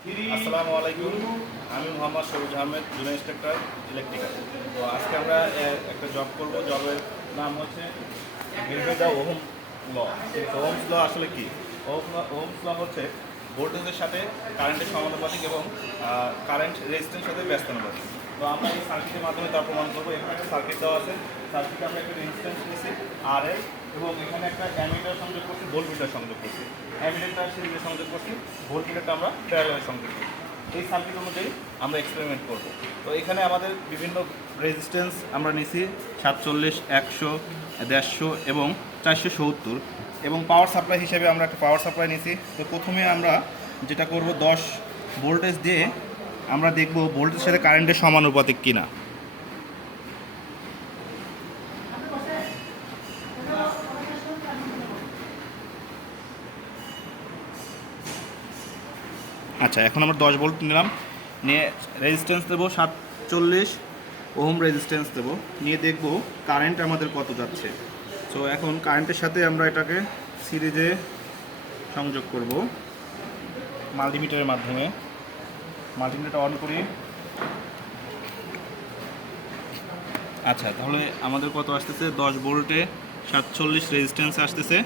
আসসালামু আলাইকুম। আমি মোহাম্মদ সবুজ আহমেদ, জুনিয়র ইন্সট্রাক্টর ইলেকট্রিক্যাল। তো আজকে আমরা একটা জব করব। জবের নাম হচ্ছে বিলভেদা ওহম ল। ওহমস ল আসলে কি? ওহমস ল হচ্ছে ভোল্টেজের সাথে কারেন্টের সমানুপাতিক এবং কারেন্ট রেজিস্ট্যান্সের সাথে ব্যস্তানুপাতিক। তো আমরা এই সার্কিটের মাধ্যমে তা প্রমাণ করবো। এখানে একটা সার্কিট দেওয়া আছে। সার্কিটে আমরা একটা রেজিস্ট্যান্স নিয়েছি আর এল, এবং এখানে একটা অ্যামিটার সংযোগ করছি, ভোল্ট মিটার সংযোগ করছি। অ্যামিটারটা সিরিজে সংযোগ করছি, ভোল্ট মিটারটা আমরা প্যারালালে সংযোগ করছি। এই সার্কিট অনুযায়ী আমরা এক্সপেরিমেন্ট করব। তো এখানে আমাদের বিভিন্ন রেজিস্ট্যান্স আমরা নিছি 47, 100, 150 এবং 470, এবং পাওয়ার সাপ্লাই হিসেবে আমরা একটা পাওয়ার সাপ্লাই নিছি। তো প্রথমে আমরা যেটা করব, 10 ভোল্টেজ দিয়ে আমরা দেখব ভোল্টেজের সাথে কারেন্টের সমানুপাতিক কিনা। আচ্ছা, এখন আমরা 10 ভোল্ট নিলাম, নিয়ে রেজিস্ট্যান্স দেবো 47 ওহম রেজিস্ট্যান্স দেবো, নিয়ে দেখব কারেন্ট আমাদের কত যাচ্ছে। সো এখন কারেন্টের সাথে আমরা এটাকে সিরিজে সংযোগ করব মাল্টিমিটারের মাধ্যমে। মাল্টিমিটারটা অন করি। আচ্ছা, তাহলে আমাদের কত আসতেছে? 10 ভোল্টে 47 রেজিস্ট্যান্স আসতেছে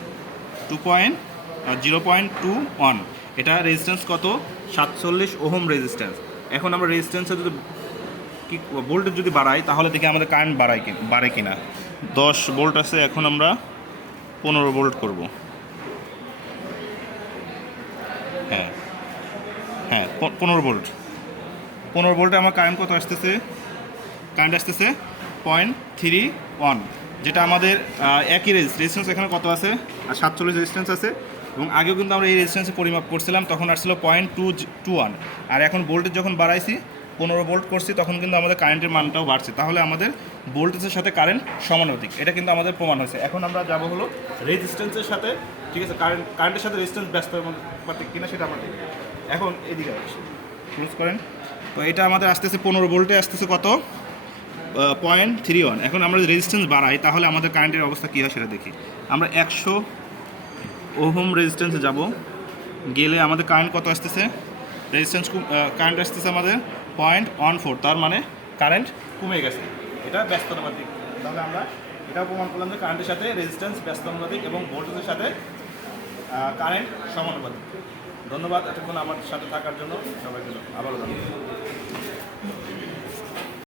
0.21। এটা রেজিস্ট্যান্স কত? 47 ওহম রেজিস্ট্যান্স। এখন আমরা রেজিস্ট্যান্সে যদি কি ভোল্টেজ যদি বাড়াই, তাহলে দেখি আমাদের কারেন্ট বাড়ে কিনা। 10 ভোল্ট আছে, এখন আমরা 15 ভোল্ট করব। হ্যাঁ হ্যাঁ 15 ভোল্টে আমার কারেন্ট কত আসতেছে? কারেন্ট আসতেছে 0.31, যেটা আমাদের একই রেজিস্ট্যান্স এখানে কত আছে? আর 47 রেজিস্ট্যান্স আছে, এবং আগেও কিন্তু আমরা এই রেজিস্ট্যান্সে পরিমাপ করছিলাম, তখন আসছিল 0.221। আর এখন ভোল্টেজ যখন বাড়াইছি, 15 ভোল্ট করছি, তখন কিন্তু আমাদের কারেন্টের মানটাও বাড়ছে। তাহলে আমাদের ভোল্টেজের সাথে কারেন্ট সমানুপাতিক, এটা কিন্তু আমাদের প্রমাণ হয়েছে। এখন আমরা যাব হলো রেজিস্ট্যান্সের সাথে, ঠিক আছে, কারেন্টের সাথে রেজিস্ট্যান্স ব্যস্তানুপাতিক কিনা সেটা আমরা দেখব। এখন এদিকে ইউজ করেন। তো এটা আমাদের আসতেছে 15 ভোল্টে আসতেছে কত? 0.31। এখন আমরা রেজিস্ট্যান্স বাড়াই, তাহলে আমাদের কারেন্টের অবস্থা কী হয় সেটা দেখি। আমরা 100 ওহম রেজিস্ট্যান্সে যাব, গেলে আমাদের কারেন্ট কত আসতেছে? কারেন্ট আসতেছে আমাদের 0.14। তার মানে কারেন্ট কমে গেছে, এটা ব্যস্তানুপাতিক। তাহলে আমরা এটাও প্রমাণ করলাম যে কারেন্টের সাথে রেজিস্ট্যান্স ব্যস্তানুপাতিক এবং ভোল্টেজের সাথে কারেন্ট সমানুপাতিক। ধন্যবাদ এতক্ষণ আমার সাথে থাকার জন্য। সবাইকে আবারও ধন্যবাদ।